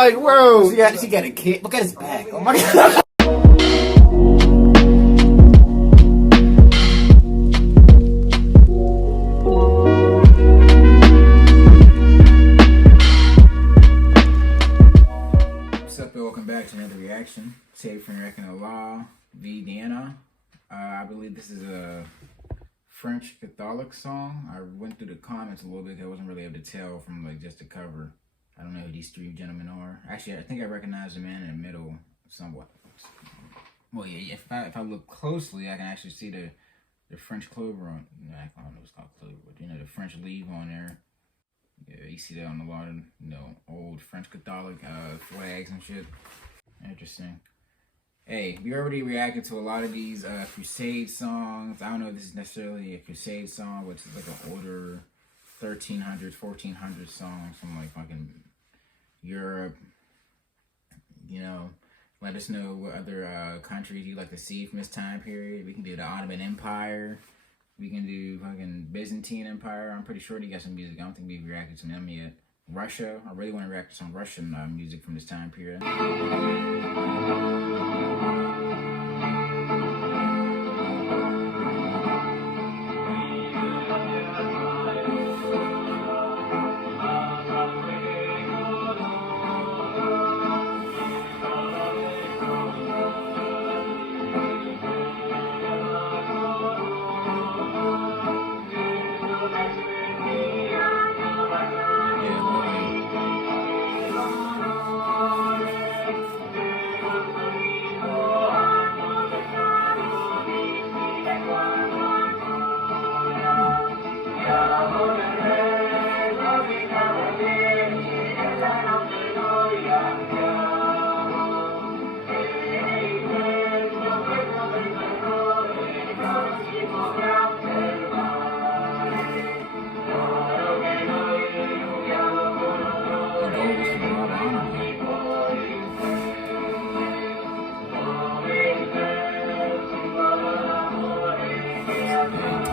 like, bro, yeah, she got a kid. Look at his back. Oh my god. What's up, y'all? Welcome back to another reaction. Today from Reacting to Law, Vandeana. I believe this is a French Catholic song. I went through the comments a little bit. I wasn't really able to tell from like just the cover. I don't know who these three gentlemen are. Actually, I think I recognize the man in the middle somewhat. Well, yeah, if I look closely, I can actually see the French clover on. I don't know what's called clover, but the French leaf on there. Yeah, you see that on a lot of old French Catholic flags and shit. Interesting. Hey, we already reacted to a lot of these crusade songs. I don't know if this is necessarily a crusade song, which is like an older 1300s, 1400s song from like fucking Europe. Let us know what other countries you'd like to see from this time period. We can do the Ottoman Empire. We can do fucking Byzantine Empire. I'm pretty sure they got some music. I don't think we've reacted to them yet. Russia. I really want to react to some Russian music from this time period.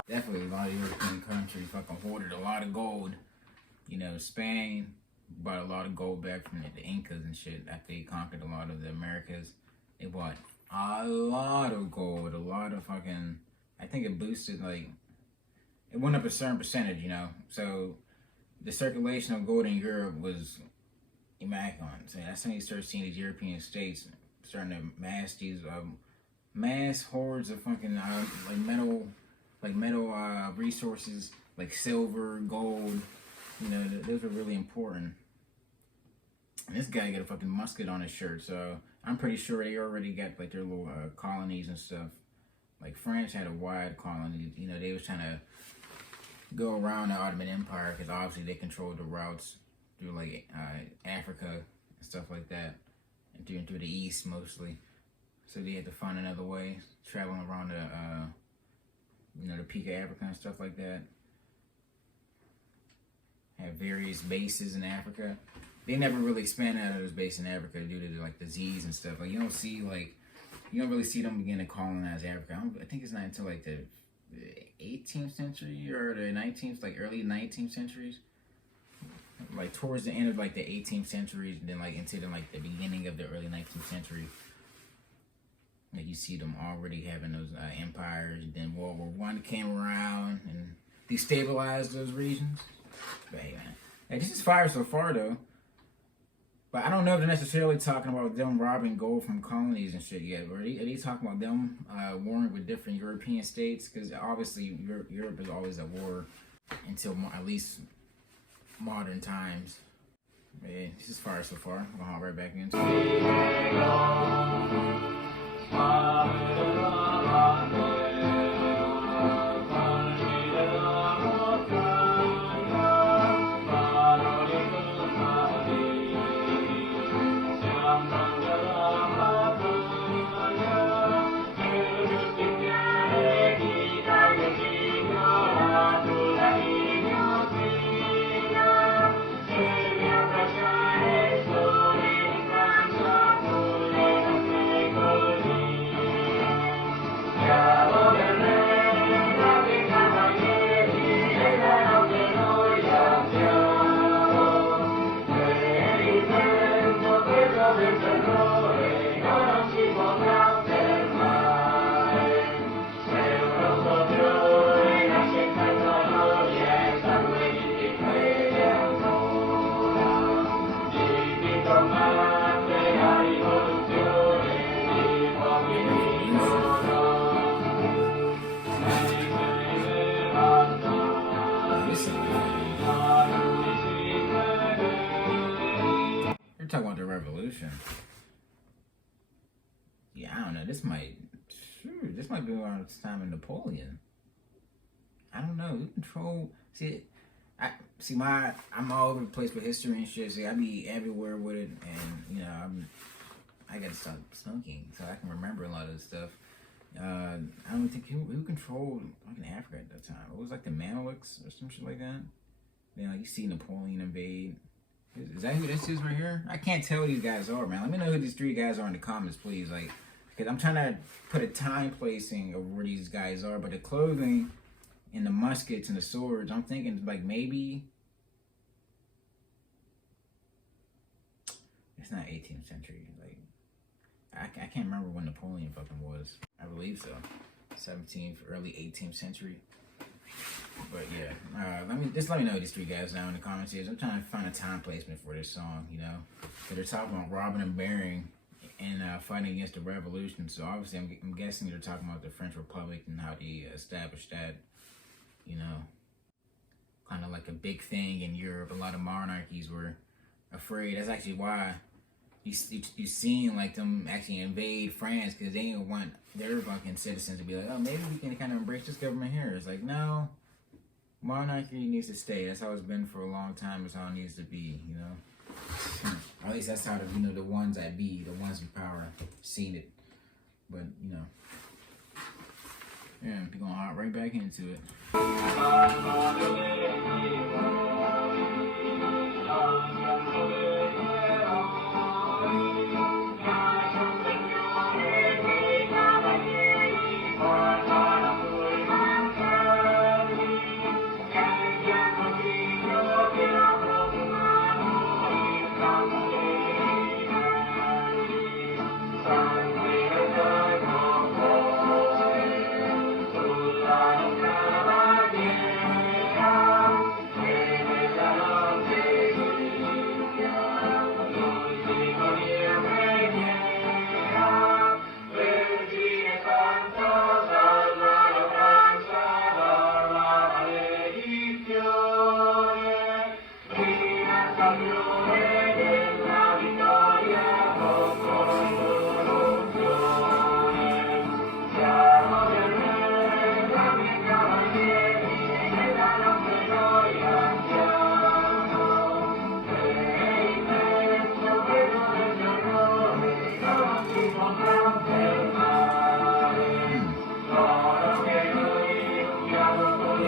Definitely a lot of European countries fucking hoarded a lot of gold. Spain bought a lot of gold back from the Incas and shit after they conquered a lot of the Americas. They bought a lot of gold, a lot of fucking, I think it boosted, like, it went up a certain percentage, So the circulation of gold in Europe was immaculate. So that's when you start seeing these European states starting to mass these mass hordes of fucking metal resources like silver, gold. Those are really important. And this guy got a fucking musket on his shirt, so I'm pretty sure they already got like their little colonies and stuff. Like France had a wide colony. They was trying to go around the Ottoman Empire because obviously they controlled the routes through like Africa and stuff like that, and through the east mostly. So they had to find another way, traveling around the peak of Africa and stuff like that. Have various bases in Africa. They never really expanded out of those bases in Africa due to like disease and stuff. Like you don't really see them begin to colonize Africa. I think it's not until like the 18th century or the 19th, like early 19th centuries. Like towards the end of like the 18th century, then like into the beginning of the early 19th century. Like you see them already having those empires. Then World War I came around and destabilized those regions. But hey, man, hey, this is fire so far though. But I don't know if they're necessarily talking about them robbing gold from colonies and shit yet. Or are they talking about them warring with different European states? Because obviously Europe is always at war until at least modern times. But yeah, this is fire so far. I'm gonna hop right back into You're talking about the revolution. Yeah, I don't know. This might be around the time of Napoleon. I don't know. Who control? I'm all over the place with history and shit. See, I be everywhere with it, and I gotta stop smoking so I can remember a lot of this stuff. I don't think who controlled fucking Africa at that time. It was like the Mamelukes or some shit like that. Like you see Napoleon invade. Is that who this is right here? I can't tell who these guys are, man. Let me know who these three guys are in the comments, please. Like, because I'm trying to put a time placing of where these guys are, but the clothing and the muskets and the swords, I'm thinking like maybe it's not 18th century. Like, I can't remember when Napoleon fucking was. I believe so, 17th, early 18th century. But yeah, let me know these three guys down in the comments here. I'm trying to find a time placement for this song, But they're talking about robbing and bearing and fighting against the revolution. So obviously, I'm guessing they're talking about the French Republic and how they established that, kind of like a big thing in Europe. A lot of monarchies were afraid. That's actually why you seen like them actually invade France, because they didn't want their fucking citizens to be like, oh, maybe we can kind of embrace this government here. It's like, no. Monarchy needs to stay. That's how it's been for a long time. It's how it needs to be, At least that's how the ones that be, the ones in power, seen it. But yeah, we're gonna hop right back into it.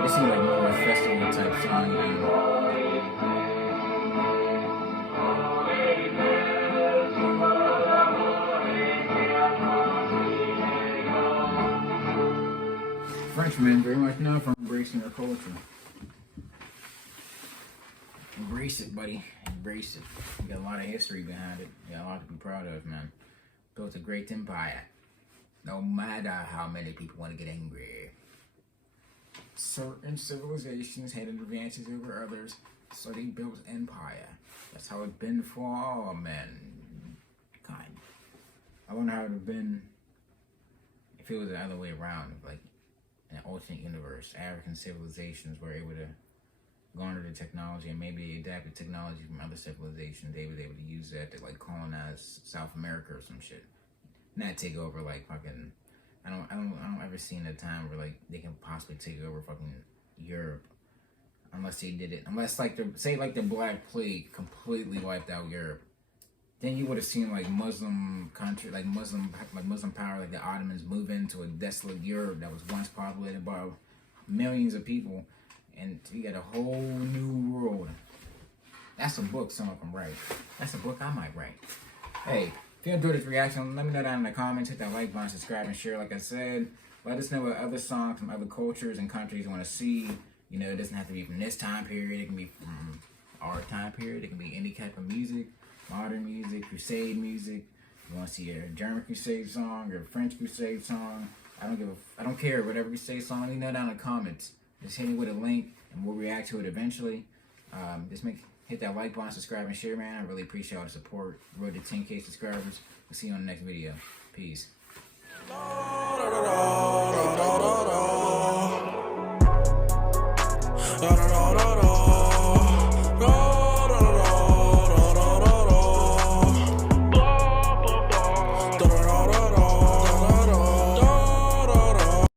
This seems like more of a festival type song, Frenchmen very much known for embracing their culture. Embrace it, buddy. Embrace it. You got a lot of history behind it. You got a lot to be proud of, man. Built a great empire. No matter how many people want to get angry. Certain civilizations had advantages over others, so they built empire. That's how it's been for all mankind. I wonder how it would have been if it was the other way around. If, like, in an alternate universe, African civilizations were able to garner the technology and maybe adapted technology from other civilizations. They were able to use that to like colonize South America or some shit. Not take over like fucking. I don't ever see a time where like they can possibly take over fucking Europe, unless they did it. Unless like the Black Plague completely wiped out Europe, then you would have seen like Muslim country, like Muslim power, like the Ottomans move into a desolate Europe that was once populated by millions of people, and you got a whole new world. That's a book someone can write. That's a book I might write. Hey. If you enjoyed this reaction, let me know down in the comments. Hit that like button, subscribe, and share. Like I said, let us know what other songs from other cultures and countries you want to see. It doesn't have to be from this time period. It can be from our time period. It can be any type of music, modern music, crusade music. You want to see a German crusade song or a French crusade song? I don't care. Whatever crusade song, let me know down in the comments. Just hit me with a link, and we'll react to it eventually. Just make Hit that like button, subscribe, and share, man. I really appreciate all the support. Road to 10K subscribers. We'll see you on the next video. Peace.